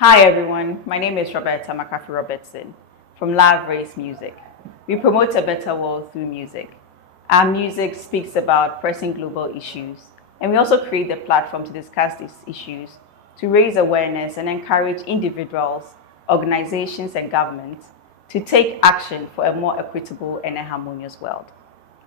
Hi everyone, my name is Roberta McCaffrey Robertson from Love Race Music. We promote a better world through music. Our music speaks about pressing global issues, and we also create a platform to discuss these issues, to raise awareness and encourage individuals, organizations and governments to take action for a more equitable and a harmonious world.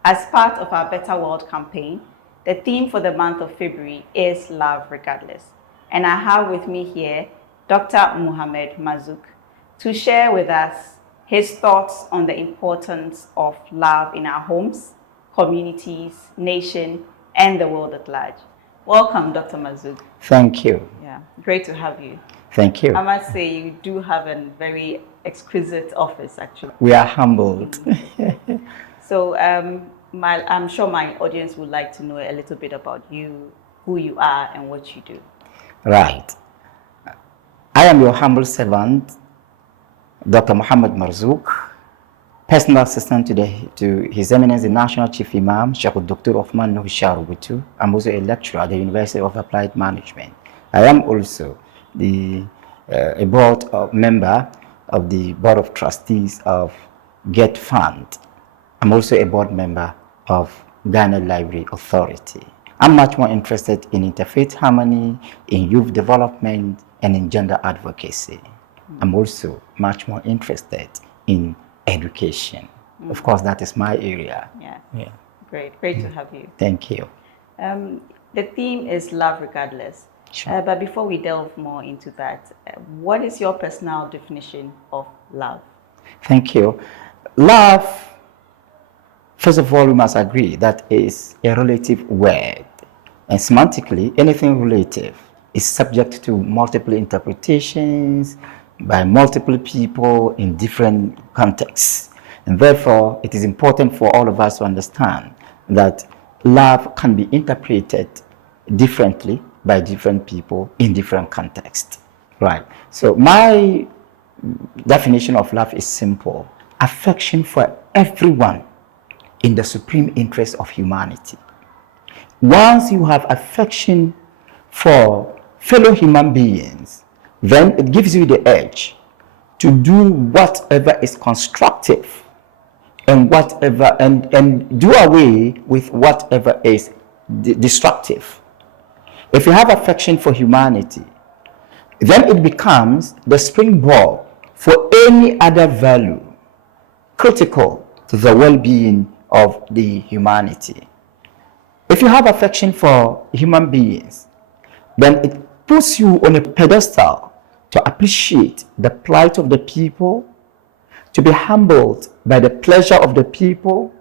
As part of our Better World campaign, the theme for the month of February is Love Regardless. And I have with me here Dr. Mohammed Marzuq to share with us his thoughts on the importance of love in our homes, communities, nation, and the world at large. Welcome, Dr. Marzuq. Thank you. Yeah, great to have you. Thank you. I must say you do have a very exquisite office, actually. We are humbled. So I'm sure my audience would like to know a little bit about you, who you are, and what you do. Right. I am your humble servant, Dr. Mohammed Marzuq, personal assistant to His Eminence the National Chief Imam, Sheikh Dr. Uthman Nuhisharubutu. I'm also a lecturer at the University of Applied Management. I am also a board member of the Board of Trustees of Get Fund. I'm also a board member of Ghana Library Authority. I'm much more interested in interfaith harmony, in youth development, and in gender advocacy. I'm also much more interested in education. Of course, that is my area. Yeah. Great to have you. Thank you. The theme is love regardless. Sure. But before we delve more into that, what is your personal definition of love? Thank you. Love, first of all, we must agree that is a relative word. And semantically, anything relative is subject to multiple interpretations by multiple people in different contexts. And therefore, it is important for all of us to understand that love can be interpreted differently by different people in different contexts. Right. So my definition of love is simple: affection for everyone in the supreme interest of humanity. Once you have affection for fellow human beings, then it gives you the edge to do whatever is constructive and whatever and do away with whatever is destructive. If you have affection for humanity, then it becomes the springboard for any other value critical to the well-being of the humanity. If you have affection for human beings, then it puts you on a pedestal to appreciate the plight of the people, to be humbled by the pleasure of the people,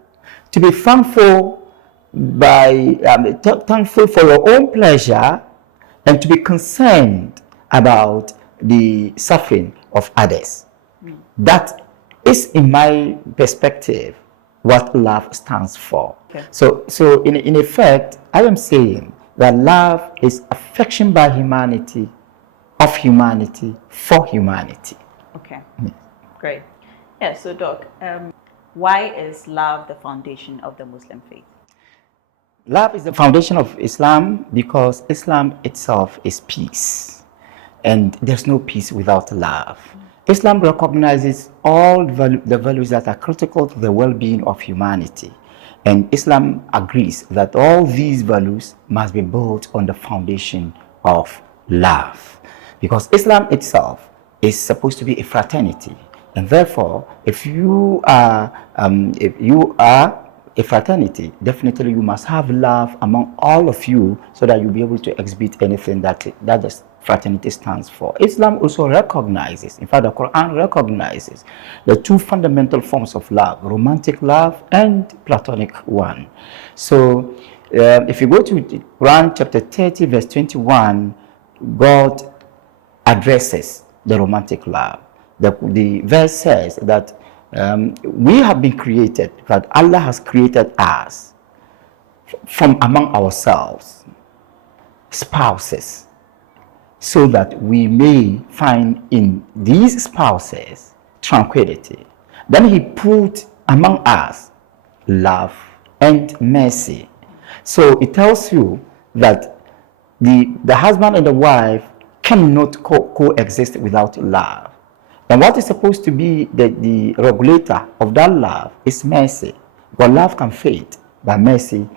to be thankful thankful for your own pleasure, and to be concerned about the suffering of others. That is, in my perspective, what love stands for. Okay. So in effect, I am saying that love is affection by humanity, of humanity, for humanity. Okay, great. Yeah, so Doc, why is love the foundation of the Muslim faith? Love is the foundation of Islam because Islam itself is peace. And there's no peace without love. Islam recognizes all the values that are critical to the well-being of humanity. And Islam agrees that all these values must be built on the foundation of love. Because Islam itself is supposed to be a fraternity. And therefore, if you are a fraternity, definitely you must have love among all of you so that you'll be able to exhibit anything that the fraternity stands for. Islam also recognizes, in fact the Quran recognizes, the two fundamental forms of love: romantic love and platonic one. So if you go to Quran chapter 30 verse 21, God addresses the romantic love. The verse says that we have been created, that Allah has created us from among ourselves, spouses, so that we may find in these spouses tranquility. Then he put among us love and mercy. So it tells you that the husband and the wife cannot coexist without love. And what is supposed to be the regulator of that love is mercy. But love can fade, but mercy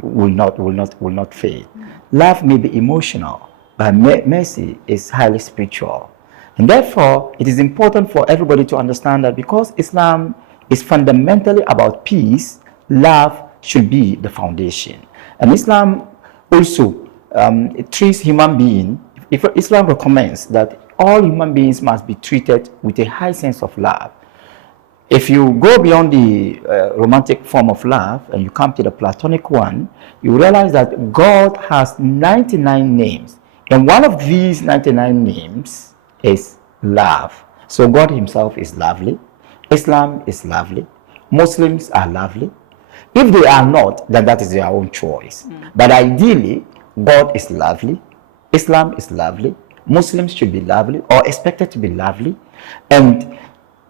will not fade. Love may be emotional, but mercy is highly spiritual. And therefore, it is important for everybody to understand that because Islam is fundamentally about peace, love should be the foundation. And Islam also treats human beings, Islam recommends that all human beings must be treated with a high sense of love. If you go beyond the romantic form of love and you come to the platonic one, you realize that God has 99 names. And one of these 99 names is love. So God himself is lovely. Islam is lovely. Muslims are lovely. If they are not, then that is their own choice. But ideally, God is lovely. Islam is lovely. Muslims should be lovely or expected to be lovely. And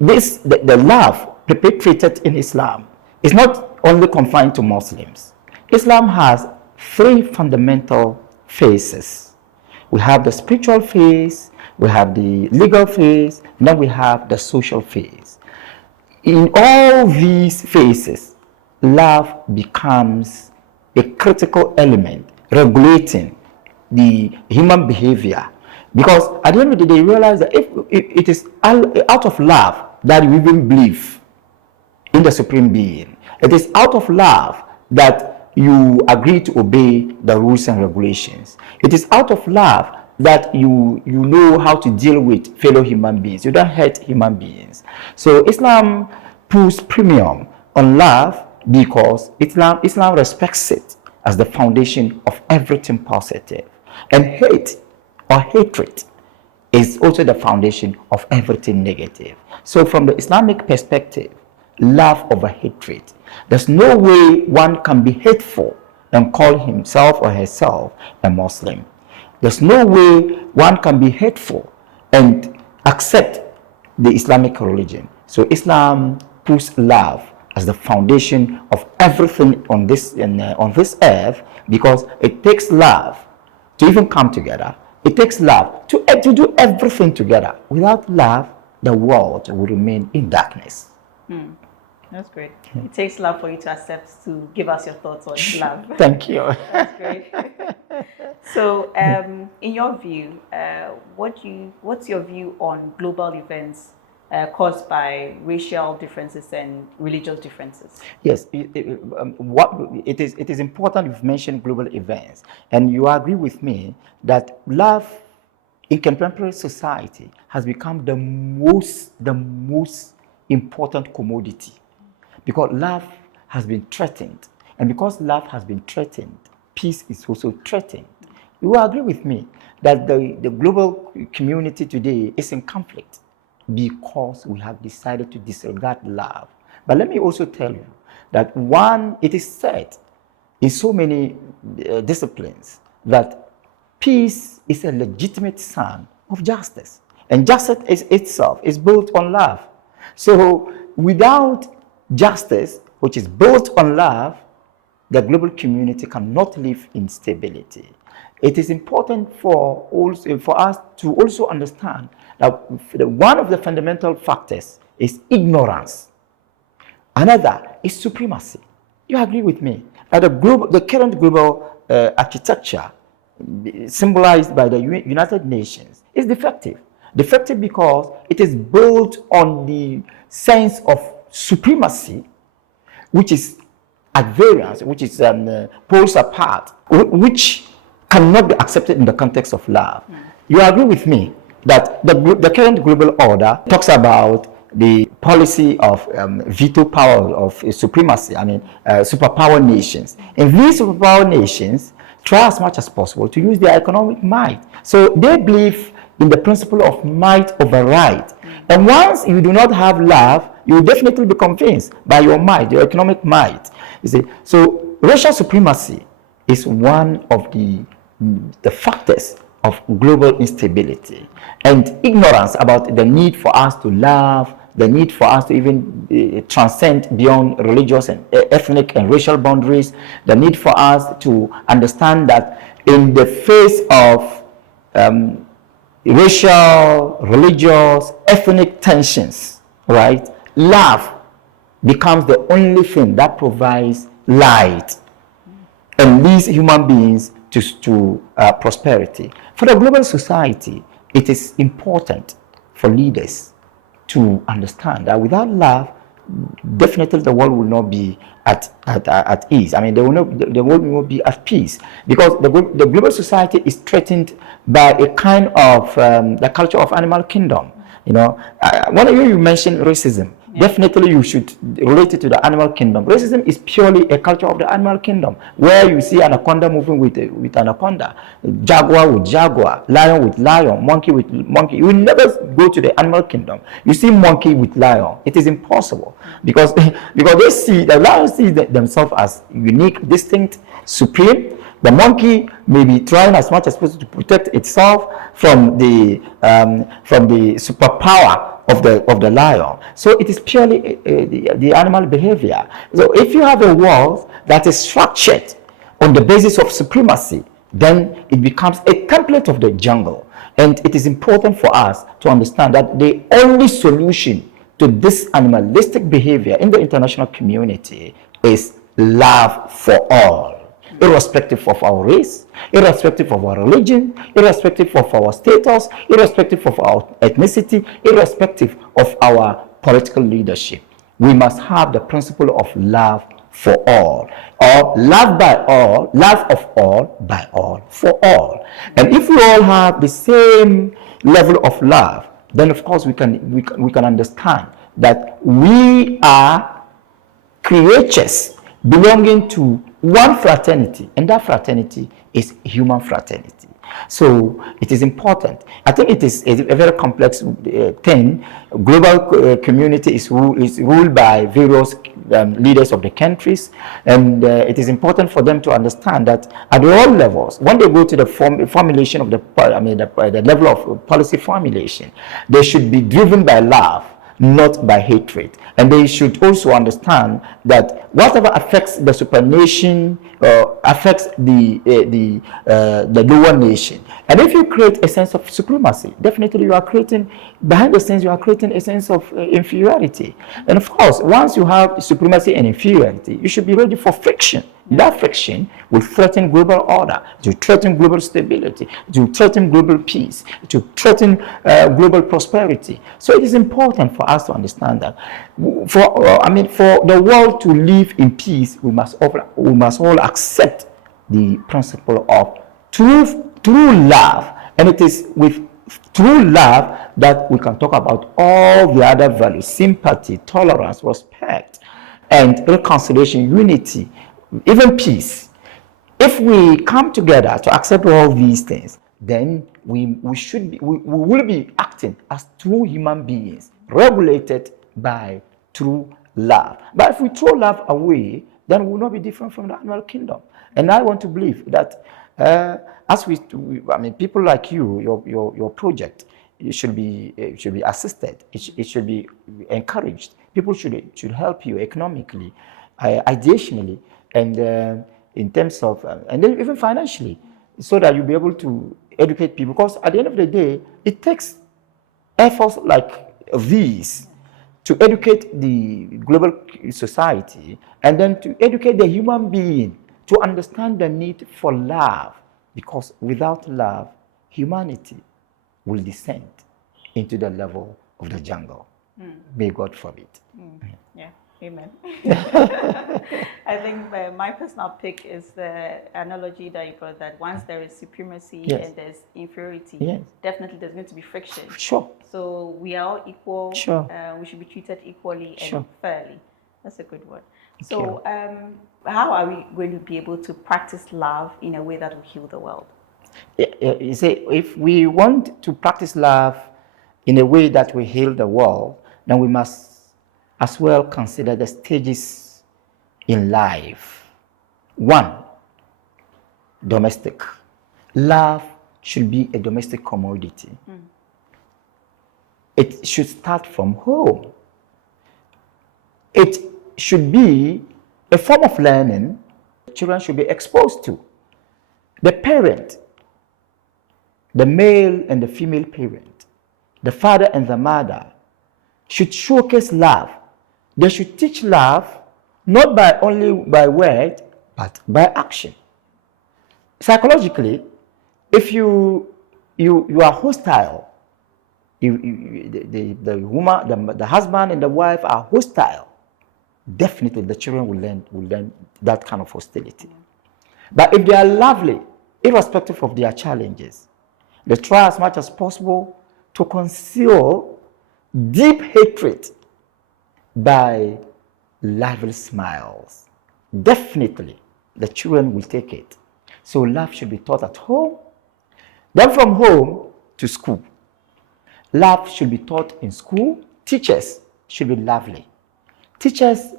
the love perpetrated in Islam is not only confined to Muslims. Islam has three fundamental phases. We have the spiritual phase, we have the legal phase, and then we have the social phase. In all these phases, love becomes a critical element regulating the human behavior. Because at the end of the day, you realize that if it is out of love that we even believe in the Supreme Being, it is out of love that you agree to obey the rules and regulations. It is out of love that you know how to deal with fellow human beings. You don't hurt human beings. So Islam puts premium on love because Islam respects it as the foundation of everything positive. And hate or hatred is also the foundation of everything negative. So from the Islamic perspective, love over hatred. There's no way one can be hateful and call himself or herself a Muslim. There's no way one can be hateful and accept the Islamic religion. So Islam puts love as the foundation of everything on this earth, because it takes love to even come together. It takes love to do everything together. Without love, the world will remain in darkness. That's great. It takes love for you to accept to give us your thoughts on love. Thank you. That's great. So, in your view, what's your view on global events caused by racial differences and religious differences? Yes, it is important you've mentioned global events, and you agree with me that love in contemporary society has become the most important commodity, because love has been threatened, and because love has been threatened, peace is also threatened. You will agree with me that the global community today is in conflict because we have decided to disregard love. But let me also tell you that it is said in so many disciplines that peace is a legitimate sign of justice, and justice itself is built on love. So without justice, which is built on love, the global community cannot live in stability. It is important for us to also understand that one of the fundamental factors is ignorance. Another is supremacy. You agree with me that the current global architecture, symbolized by the United Nations, is defective. Defective because it is built on the sense of supremacy, which is at variance, which is poles apart, which cannot be accepted in the context of love. You agree with me that the current global order talks about the policy of veto power of supremacy, superpower nations. And these superpower nations try as much as possible to use their economic might. So they believe in the principle of might over right. And once you do not have love, you will definitely be convinced by your might, your economic might. You see, so racial supremacy is one of the factors of global instability, and ignorance about the need for us to love, the need for us to even transcend beyond religious and ethnic and racial boundaries, the need for us to understand that in the face of racial, religious, ethnic tensions, right? Love becomes the only thing that provides light and leads human beings to prosperity. For the global society, it is important for leaders to understand that without love, definitely the world will not be at ease. I mean, the world will not be at peace, because the global society is threatened by a kind of the culture of animal kingdom. One of you mentioned racism. Yeah. Definitely you should relate it to the animal kingdom. Racism is purely a culture of the animal kingdom, where you see anaconda moving with anaconda, jaguar with jaguar, lion with lion, monkey with monkey. You will never go to the animal kingdom. You see monkey with lion. It is impossible, because the lion sees themselves as unique, distinct, supreme. The monkey may be trying as much as possible to protect itself from the superpower of the lion. So it is purely the animal behavior. So if you have a world that is structured on the basis of supremacy, then it becomes a template of the jungle. And it is important for us to understand that the only solution to this animalistic behavior in the international community is love for all, irrespective of our race, irrespective of our religion, irrespective of our status, irrespective of our ethnicity, irrespective of our political leadership. We must have the principle of love for all, or love by all, love of all by all, for all. And if we all have the same level of love, then of course we can understand that we are creatures belonging to one fraternity, and that fraternity is human fraternity. So it is important. I think it is a very complex thing. Global community is ruled by various leaders of the countries, and it is important for them to understand that at all levels, when they go to the formulation of the level of policy formulation, they should be driven by love, not by hatred. And they should also understand that whatever affects the supernation affects the lower nation. And if you create a sense of supremacy, definitely you are creating, behind the scenes, you are creating a sense of inferiority. And of course, once you have supremacy and inferiority, you should be ready for friction. That friction will threaten global order, to threaten global stability, to threaten global peace, to threaten global prosperity. So it is important for us to understand that for the world to live in peace, we must all accept the principle of true love. And it is with true love that we can talk about all the other values: sympathy, tolerance, respect, and reconciliation, unity, even peace. If we come together to accept all these things, then we will be acting as true human beings, regulated by true love. But if we throw love away, then we will not be different from the animal kingdom. And I want to believe that people like your project, it should be assisted. It should be encouraged. People should help you economically, ideationally, and in terms of, and then even financially, so that you'll be able to educate people. Because at the end of the day, it takes efforts like these to educate the global society, and then to educate the human being to understand the need for love. Because without love, humanity will descend into the level of the jungle. May God forbid. Yeah, amen. I think my personal pick is the analogy that you brought, that once there is supremacy, yes, and there's inferiority, yes, definitely there's going to be friction. Sure. So we are all equal. Sure. We should be treated equally and sure, fairly. That's a good one. So how are we going to be able to practice love in a way that will heal the world? You see, if we want to practice love in a way that will heal the world, then we must as well consider the stages in life. 1, domestic. Love should be a domestic commodity. It should start from home. It should be a form of learning children should be exposed to. The parent the male and the female parent, the father and the mother, should showcase love. They should teach love not by only by word, but by action. Psychologically, if you are hostile, the woman, the husband and the wife are hostile, definitely the children will learn that kind of hostility. But if they are lovely, irrespective of their challenges, they try as much as possible to conceal deep hatred by lively smiles. Definitely, the children will take it. So love should be taught at home, then from home to school. Love should be taught in school. Teachers should be lovely. Teachers,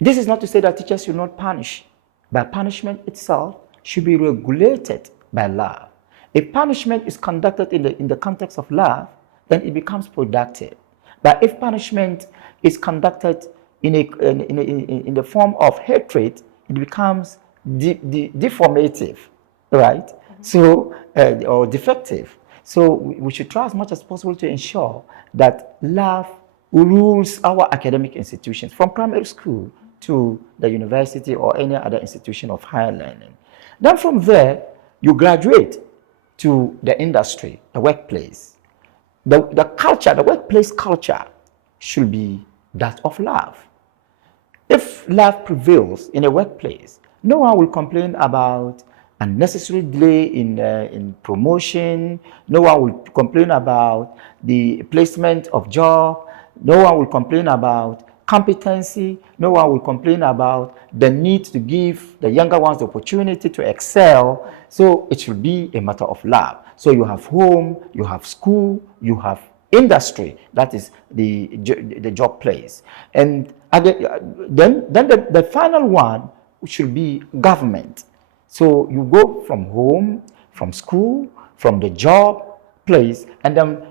this is not to say that teachers should not punish, but punishment itself should be regulated by love. If punishment is conducted in the context of love, then it becomes productive. But if punishment is conducted in the form of hatred, it becomes deformative, right? So, or defective. So we should try as much as possible to ensure that love rules our academic institutions, from primary school to the university or any other institution of higher learning. Then from there, you graduate to the industry, the workplace. The culture, the workplace culture should be that of love. If love prevails in a workplace, no one will complain about unnecessary delay in promotion. No one will complain about the placement of job. No one will complain about competency. No one will complain about the need to give the younger ones the opportunity to excel. So it should be a matter of love. So you have home, you have school, you have industry, that is the job place. And then the final one should be government. So you go from home, from school, from the job place, and then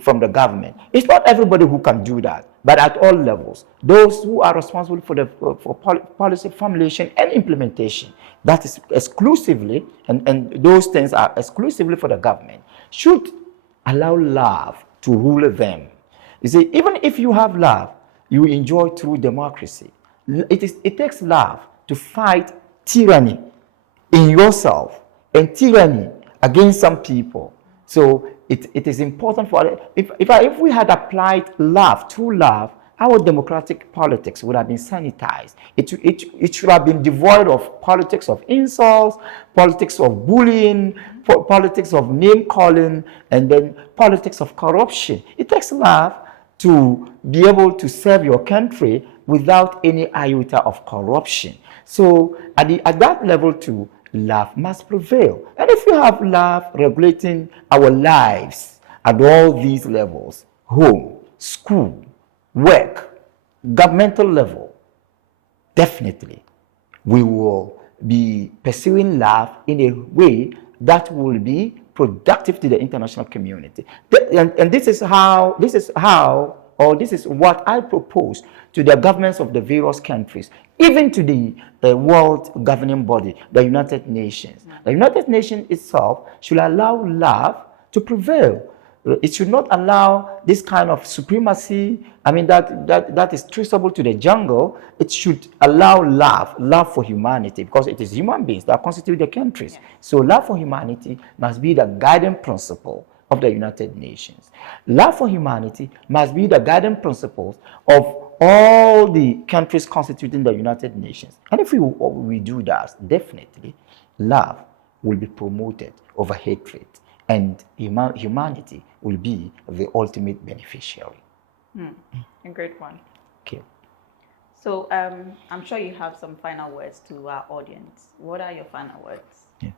from the government. It's not everybody who can do that, but at all levels. Those who are responsible for policy formulation and implementation, that is exclusively, and those things are exclusively for the government, should allow love to rule them. You see, even if you have love, you enjoy true democracy. It takes love to fight tyranny in yourself and tyranny against some people. So it is important for if we had applied love, true love, our democratic politics would have been sanitized. It should have been devoid of politics of insults, politics of bullying, politics of name calling, and then politics of corruption. It takes love to be able to serve your country without any iota of corruption. So at that level too, love must prevail. And if you have love regulating our lives at all these levels, home, school, work, governmental level, definitely we will be pursuing love in a way that will be productive to the international community. And this is what I propose to the governments of the various countries, even to the world governing body, the United Nations. The United Nations itself should allow love to prevail. It should not allow this kind of supremacy, that is traceable to the jungle. It should allow love for humanity, because it is human beings that constitute the countries. Yeah. So love for humanity must be the guiding principle of the United Nations. Love for humanity must be the guiding principles of all the countries constituting the United Nations. And if we do that, definitely love will be promoted over hatred, and humanity will be the ultimate beneficiary. A great one. Okay. So I'm sure you have some final words to our audience. What are your final words? Yeah.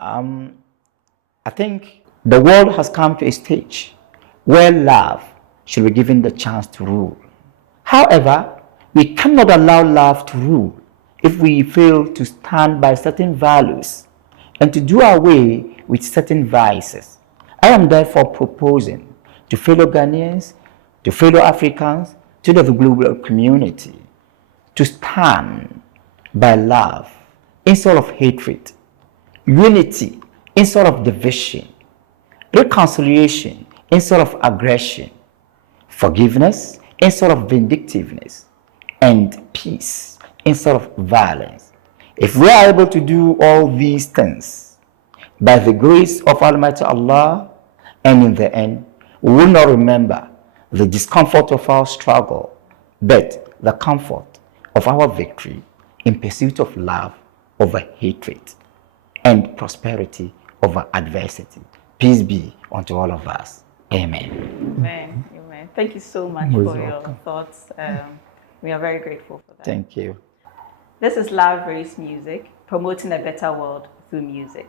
I think the world has come to a stage where love should be given the chance to rule. However, we cannot allow love to rule if we fail to stand by certain values and to do away with certain vices. I am therefore proposing to fellow Ghanaians, to fellow Africans, to the global community, to stand by love instead of hatred, unity instead of division, reconciliation instead of aggression, forgiveness instead of vindictiveness, and peace instead of violence. If we are able to do all these things by the grace of Almighty Allah, and in the end, we will not remember the discomfort of our struggle, but the comfort of our victory in pursuit of love over hatred and prosperity over adversity. Peace be unto all of us. Amen. Amen. Amen. Thank you so much You're for your welcome. thoughts. We are very grateful for that. Thank you. This is Love Race Music, promoting a better world through music.